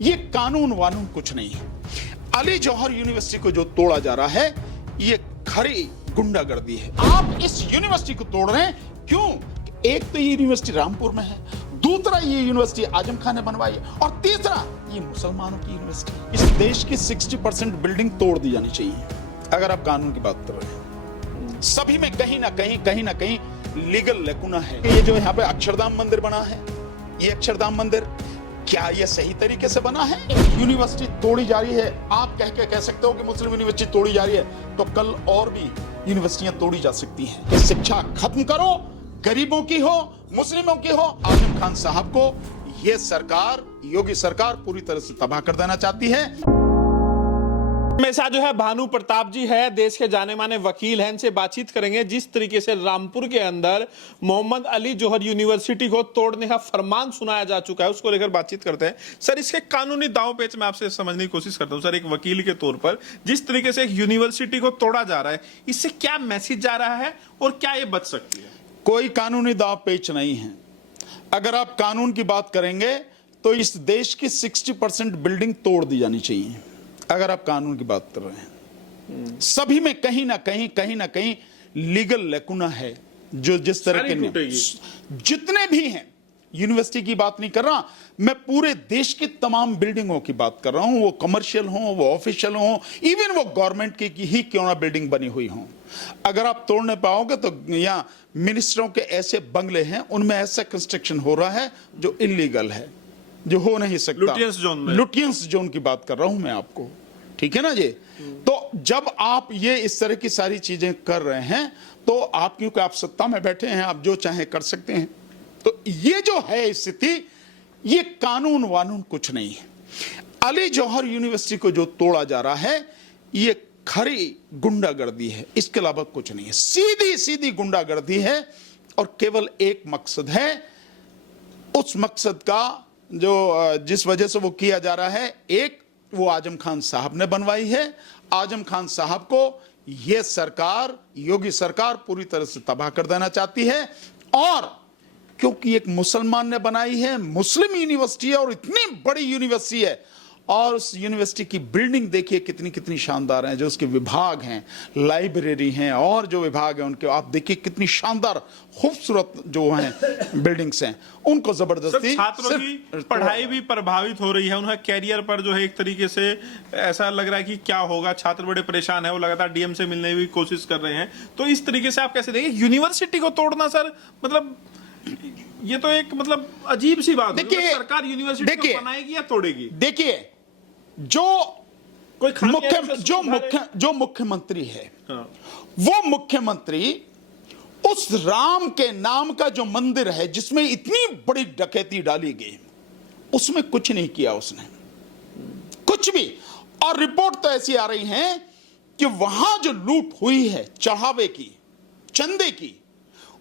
ये कानून वानून कुछ नहीं है। अली जौहर यूनिवर्सिटी को जो तोड़ा जा रहा है ये खरी गुंडागर्दी है। आप इस यूनिवर्सिटी को तोड़ रहे हैं क्यों? एक तो ये यूनिवर्सिटी रामपुर में है, दूसरा ये यूनिवर्सिटी आजम खान ने बनवाई है, और तीसरा ये मुसलमानों की यूनिवर्सिटी। इस देश की 60% बिल्डिंग तोड़ दी जानी चाहिए अगर आप कानून की बात कर रहे हैं। सभी में कहीं ना कहीं लीगल लेकुना है। ये जो यहाँ पे अक्षरधाम मंदिर बना है, ये अक्षरधाम मंदिर क्या ये सही तरीके से बना है? यूनिवर्सिटी तोड़ी जा रही है, आप कह सकते हो कि मुस्लिम यूनिवर्सिटी तोड़ी जा रही है, तो कल और भी यूनिवर्सिटियां तोड़ी जा सकती हैं। शिक्षा खत्म करो, गरीबों की हो, मुस्लिमों की हो। आजम खान साहब को ये सरकार, योगी सरकार पूरी तरह से तबाह कर देना चाहती है। मेरे साथ जो है भानु प्रताप जी है, देश के जाने माने वकील हैं। इनसे बातचीत करेंगे जिस तरीके से रामपुर के अंदर मोहम्मद अली जौहर यूनिवर्सिटी को तोड़ने का फरमान सुनाया जा चुका है, उसको लेकर बातचीत करते हैं। सर, इसके कानूनी दांव पेच मैं आपसे समझने की कोशिश करता हूं। सर, एक वकील के तौर पर जिस तरीके से एक यूनिवर्सिटी को तोड़ा जा रहा है, इससे क्या मैसेज जा रहा है और क्या ये बच सकती है? कोई कानूनी दांव पेच नहीं है। अगर आप कानून की बात करेंगे तो इस देश की 60% बिल्डिंग तोड़ दी जानी चाहिए अगर आप कानून की बात कर रहे हैं। सभी में कहीं ना कहीं लीगल लेकुना है। जो जिस तरह के जितने भी हैं, यूनिवर्सिटी की बात नहीं कर रहा मैं, पूरे देश की तमाम बिल्डिंगों की बात कर रहा हूं। वो कमर्शियल हो, वो ऑफिशियल हो, इवन वो गवर्नमेंट की ही क्यों ना बिल्डिंग बनी हुई हो, अगर आप तोड़ने पाओगे तो यहाँ मिनिस्टरों के ऐसे बंगले हैं, उनमें ऐसा कंस्ट्रक्शन हो रहा है जो इलीगल है, जो हो नहीं सकता। लुटियंस जोन की बात कर रहा हूं मैं आपको, ठीक है ना जी? तो जब आप ये इस तरह की सारी चीजें कर रहे हैं तो आप, क्योंकि आप सत्ता में बैठे हैं, आप जो चाहे कर सकते हैं। तो ये जो है स्थिति, ये कानून वानून कुछ नहीं है। अली जौहर यूनिवर्सिटी को जो तोड़ा जा रहा है ये खरी गुंडागर्दी है, इसके अलावा कुछ नहीं है। सीधी सीधी गुंडागर्दी है, और केवल एक मकसद है। उस मकसद का जो जिस वजह से वो किया जा रहा है, एक वो आजम खान साहब ने बनवाई है। आजम खान साहब को ये सरकार, योगी सरकार पूरी तरह से तबाह कर देना चाहती है। और क्योंकि एक मुसलमान ने बनाई है, मुस्लिम यूनिवर्सिटी है, और इतनी बड़ी यूनिवर्सिटी है, और उस यूनिवर्सिटी की बिल्डिंग देखिए कितनी शानदार है। जो उसके विभाग हैं, लाइब्रेरी हैं, और जो विभाग हैं उनके, आप देखिए कितनी शानदार खूबसूरत जो हैं बिल्डिंग्स हैं। उनको जबरदस्ती छात्रों की पढ़ाई भी प्रभावित हो रही है, उनका कैरियर पर जो है एक तरीके से ऐसा लग रहा है कि क्या होगा। छात्र बड़े परेशान है, वो लगातार डीएम से मिलने की कोशिश कर रहे हैं। तो इस तरीके से आप कैसे देखें यूनिवर्सिटी को तोड़ना? सर, मतलब ये तो एक मतलब अजीब सी बात है। सरकार यूनिवर्सिटी को बनाएगी या तोड़ेगी? देखिए, जो मुख्यमंत्री है, हाँ, वो मुख्यमंत्री उस राम के नाम का जो मंदिर है जिसमें इतनी बड़ी डकैती डाली गई, उसमें कुछ नहीं किया उसने, कुछ भी। और रिपोर्ट तो ऐसी आ रही है कि वहां जो लूट हुई है चढ़ावे की, चंदे की,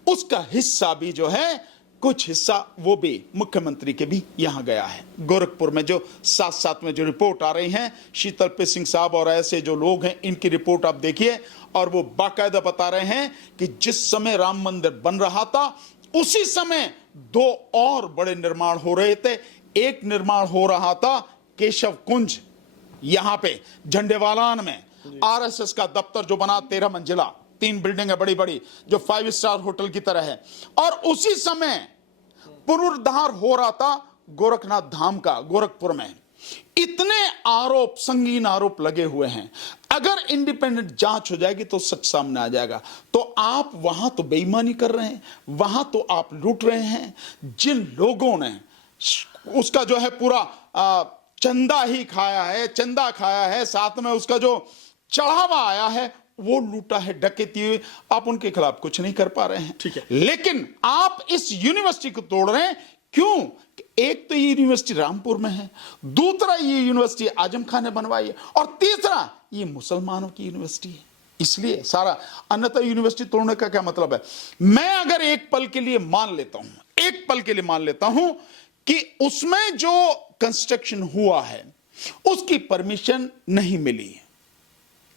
उसका हिस्सा भी जो है, कुछ हिस्सा वो भी मुख्यमंत्री के भी यहां गया है। गोरखपुर में जो साथ में जो रिपोर्ट आ रही हैं, शीतल पे सिंह साहब और ऐसे जो लोग हैं, इनकी रिपोर्ट आप देखिए, और वो बाकायदा बता रहे हैं कि जिस समय राम मंदिर बन रहा था उसी समय दो और बड़े निर्माण हो रहे थे। एक निर्माण हो रहा था केशव कुंज, यहां पे झंडेवालान में आरएसएस का दफ्तर जो बना 13 मंजिला, 3 बिल्डिंग है बड़ी बड़ी, जो 5 स्टार होटल की तरह है। और उसी समय पुनरुद्धार हो रहा था गोरखनाथ धाम का, गोरखपुर में। इतने आरोप, संगीन आरोप लगे हुए हैं। अगर इंडिपेंडेंट जांच हो जाएगी तो सच सामने आ जाएगा। तो आप वहां तो बेईमानी कर रहे हैं, वहां तो आप लूट रहे हैं। जिन लोगों ने उसका जो है पूरा चंदा ही खाया है, चंदा खाया है, साथ में उसका जो चढ़ावा आया है वो लूटा है, डकैती हुई, आप उनके खिलाफ कुछ नहीं कर पा रहे हैं। ठीक है, लेकिन आप इस यूनिवर्सिटी को तोड़ रहे हैं क्यों? एक तो ये यूनिवर्सिटी रामपुर में है, दूसरा ये यूनिवर्सिटी आजम खान ने बनवाई है, और तीसरा ये मुसलमानों की यूनिवर्सिटी है। इसलिए सारा, अन्यथा यूनिवर्सिटी तोड़ने का क्या मतलब है? मैं अगर एक पल के लिए मान लेता हूं कि उसमें जो कंस्ट्रक्शन हुआ है उसकी परमिशन नहीं मिली,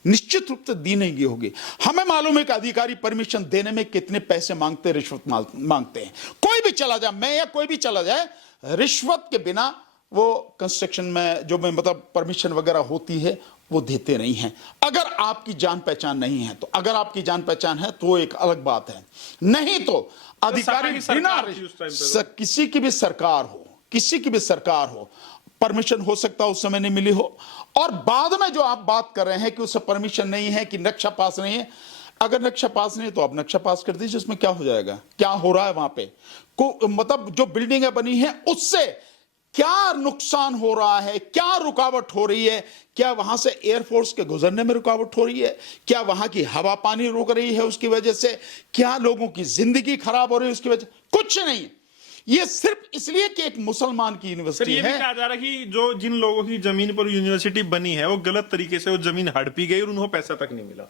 निश्चित रूप से दी नहीं गई होगी। हमें मालूम है कि अधिकारी परमिशन देने में कितने पैसे मांगते, रिश्वत मांगते हैं। कोई भी चला जाए, मैं या कोई भी चला जाए, रिश्वत के बिना वो कंस्ट्रक्शन में जो मैं मतलब परमिशन वगैरह होती है वो देते नहीं हैं। अगर आपकी जान पहचान नहीं है तो, अगर आपकी जान पहचान है तो एक अलग बात है, नहीं तो अधिकारी की सरकार बिना थी उस टाइम पे किसी की भी सरकार हो, किसी की भी सरकार हो, परमिशन हो सकता है उस समय नहीं मिली हो। और बाद में जो आप बात कर रहे हैं कि उससे परमिशन नहीं है, कि नक्शा पास नहीं है, अगर नक्शा पास नहीं है तो आप नक्शा पास कर दीजिए, उसमें क्या हो जाएगा? क्या हो रहा है वहां पे? को मतलब जो बिल्डिंगें बनी है उससे क्या नुकसान हो रहा है, क्या रुकावट हो रही है? क्या वहां से एयरफोर्स के गुजरने में रुकावट हो रही है? क्या वहां की हवा पानी रोक रही है उसकी वजह से? क्या लोगों की जिंदगी खराब हो रही है उसकी वजह? कुछ नहीं। ये सिर्फ इसलिए कि एक मुसलमान की सर यूनिवर्सिटी ये भी है। कहा जा रहा है कि जो जिन लोगों की जमीन पर यूनिवर्सिटी बनी है वो गलत तरीके से वो जमीन हड़पी गई और उन्हें पैसा तक नहीं मिला।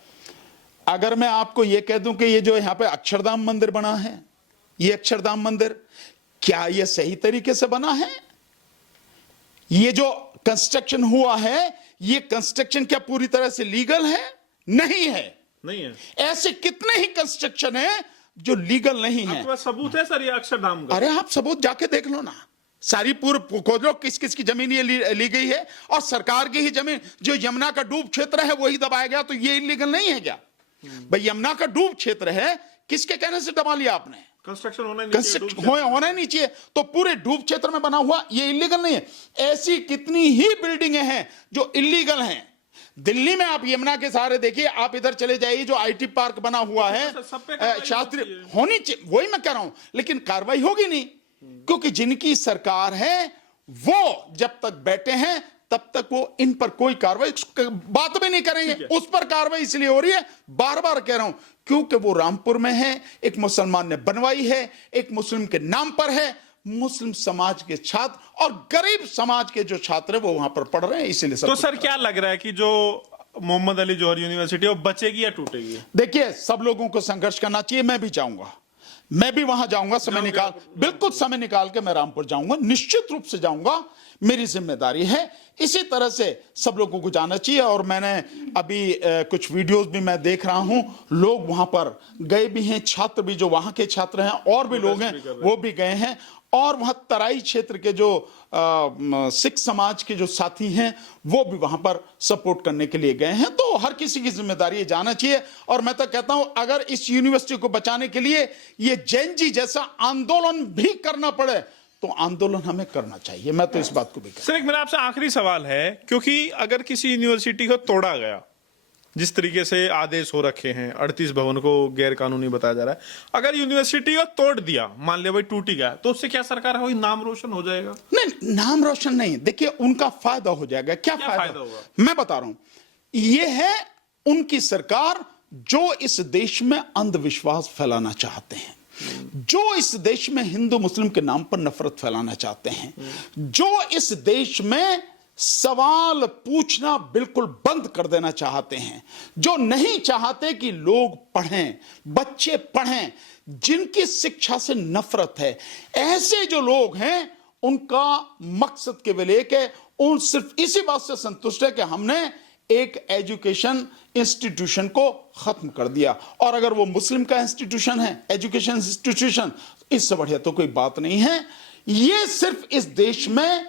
अगर मैं आपको यह कह दूं कि ये जो यहां पे अक्षरधाम मंदिर बना है, ये अक्षरधाम मंदिर, क्या ये सही तरीके से बना है? ये जो कंस्ट्रक्शन हुआ है, ये कंस्ट्रक्शन क्या पूरी तरह से लीगल है? नहीं है। नहीं है। ऐसे कितने ही कंस्ट्रक्शन है जो लीगल नहीं है। आपके पास सबूत है सर ये अक्षरधाम का? अरे आप सबूत जाके देख लो ना, सारी पूर्व खोज लो किस किस की जमीन ये ली गई है, और सरकार की ही जमीन, जो यमुना का डूब क्षेत्र है वही दबाया गया, तो ये इलीगल नहीं है क्या? भाई यमुना का डूब क्षेत्र है, किसके कहने से दबा लिया आपने? कंस्ट्रक्शन होना नहीं चाहिए, होना नहीं चाहिए, तो पूरे डूब क्षेत्र में बना हुआ ये इलीगल नहीं है। ऐसी कितनी ही बिल्डिंगें हैं जो इलीगल हैं। दिल्ली में आप यमुना के सहारे देखिए, आप इधर चले जाइए, जो आईटी पार्क बना हुआ है, शास्त्री होनी चाहिए, वही मैं कह रहा हूं, लेकिन कार्रवाई होगी नहीं, क्योंकि जिनकी सरकार है वो जब तक बैठे हैं तब तक वो इन पर कोई कार्रवाई बात भी नहीं करेंगे। उस पर कार्रवाई इसलिए हो रही है, बार बार कह रहा हूं, क्योंकि वो रामपुर में है, एक मुसलमान ने बनवाई है, एक मुस्लिम के नाम पर है, मुस्लिम समाज के छात्र और गरीब समाज के जो छात्र है वो वहां पर पढ़ रहे हैं, इसीलिए सब तो सर क्या लग रहा है कि जो मोहम्मद अली जौहर यूनिवर्सिटी वो बचेगी या टूटेगी? देखिए, सब लोगों को संघर्ष करना चाहिए, मैं भी जाऊंगा, मैं भी वहां जाऊंगा, समय निकाल, बिल्कुल समय निकाल के मैं रामपुर जाऊंगा, निश्चित रूप से जाऊंगा, मेरी जिम्मेदारी है। इसी तरह से सब लोगों को जाना चाहिए। और मैंने अभी कुछ वीडियोस भी मैं देख रहा हूं, लोग वहां पर गए भी हैं, छात्र भी, जो वहां के छात्र हैं और भी लोग हैं वो भी गए हैं, और वहां तराई क्षेत्र के जो सिख समाज के जो साथी हैं वो भी वहां पर सपोर्ट करने के लिए गए हैं। तो हर किसी की जिम्मेदारी है, जाना चाहिए। और मैं तो कहता हूं, अगर इस यूनिवर्सिटी को बचाने के लिए ये जैन जी जैसा आंदोलन भी करना पड़े तो आंदोलन हमें करना चाहिए। मैं तो इस बात को भी कहता हूं। सर एक मेरा आपसे आखिरी सवाल है, क्योंकि अगर किसी यूनिवर्सिटी को तोड़ा गया, जिस तरीके से आदेश हो रखे हैं, 38 भवन को गैर कानूनी बताया जा रहा है, अगर यूनिवर्सिटी को तोड़ दिया, मान लिया भाई टूट ही गया, तो उससे क्या सरकार है नाम रोशन हो जाएगा? नहीं, नाम रोशन नहीं, देखिए उनका फायदा हो जाएगा। क्या फायदा होगा? मैं बता रहा हूं, ये है उनकी सरकार जो इस देश में अंधविश्वास फैलाना चाहते हैं, जो इस देश में हिंदू मुस्लिम के नाम पर नफरत फैलाना चाहते हैं, जो इस देश में सवाल पूछना बिल्कुल बंद कर देना चाहते हैं, जो नहीं चाहते कि लोग पढ़ें, बच्चे पढ़ें, जिनकी शिक्षा से नफरत है, ऐसे जो लोग हैं उनका मकसद केवल एक है, उन सिर्फ इसी बात से संतुष्ट है कि हमने एक एजुकेशन इंस्टीट्यूशन को खत्म कर दिया। और अगर वो मुस्लिम का इंस्टीट्यूशन है, एजुकेशन इंस्टीट्यूशन, इससे बढ़िया तो कोई बात नहीं है। ये सिर्फ इस देश में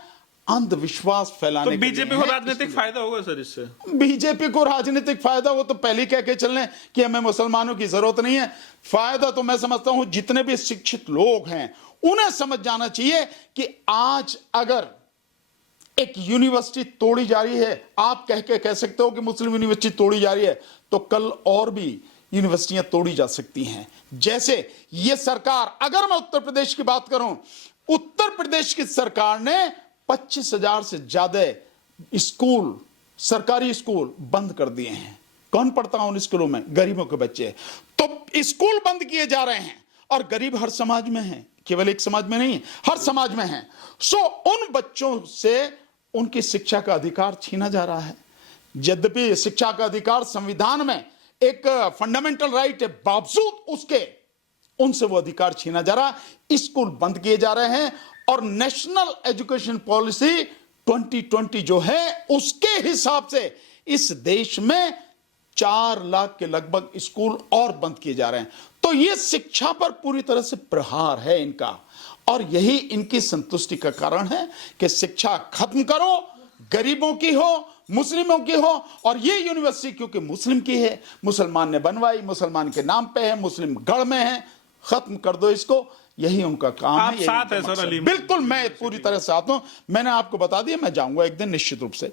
अंधविश्वास फैलाने तो बीजेपी को राजनीतिक फायदा होगा सर इससे? बीजेपी को राजनीतिक फायदा, वो तो पहले कह के चलने कि हमें मुसलमानों की जरूरत नहीं है। फायदा तो मैं समझता हूं जितने भी शिक्षित लोग हैं उन्हें समझ जाना चाहिए कि आज अगर एक यूनिवर्सिटी तोड़ी जा रही है, आप कह सकते हो कि मुस्लिम यूनिवर्सिटी तोड़ी जा रही है, तो कल और भी यूनिवर्सिटियां तोड़ी जा सकती हैं। जैसे ये सरकार, अगर मैं उत्तर प्रदेश की बात करूं, उत्तर प्रदेश की सरकार ने 25,000 से ज्यादा स्कूल, सरकारी स्कूल बंद कर दिए हैं। कौन पढ़ता है उन स्कूलों में? गरीबों के बच्चे। तो स्कूल बंद किए जा रहे हैं, और गरीब हर समाज में है, केवल एक समाज में नहीं, हर समाज में है। सो उन बच्चों से उनकी शिक्षा का अधिकार छीना जा रहा है। यद्यपि शिक्षा का अधिकार संविधान में एक फंडामेंटल राइट है, बावजूद उसके उनसे वो अधिकार छीना जा रहा है, स्कूल बंद किए जा रहे हैं। और नेशनल एजुकेशन पॉलिसी 2020 जो है, उसके हिसाब से इस देश में 4 लाख के लगभग स्कूल और बंद किए जा रहे हैं। तो ये शिक्षा पर पूरी तरह से प्रहार है इनका। और यही इनकी संतुष्टि का कारण है कि शिक्षा खत्म करो, गरीबों की हो, मुस्लिमों की हो, और ये यूनिवर्सिटी क्योंकि मुस्लिम की है, मुसलमान ने बनवाई, मुसलमान के नाम पे है, मुस्लिम गढ़ में है, खत्म कर दो इसको। यही उनका काम आप है, यही साथ उनका है सर मकसद। अली? बिल्कुल, मैं पूरी तरह साथ हूं। मैंने आपको बता दिया, मैं जाऊंगा एक दिन निश्चित रूप से।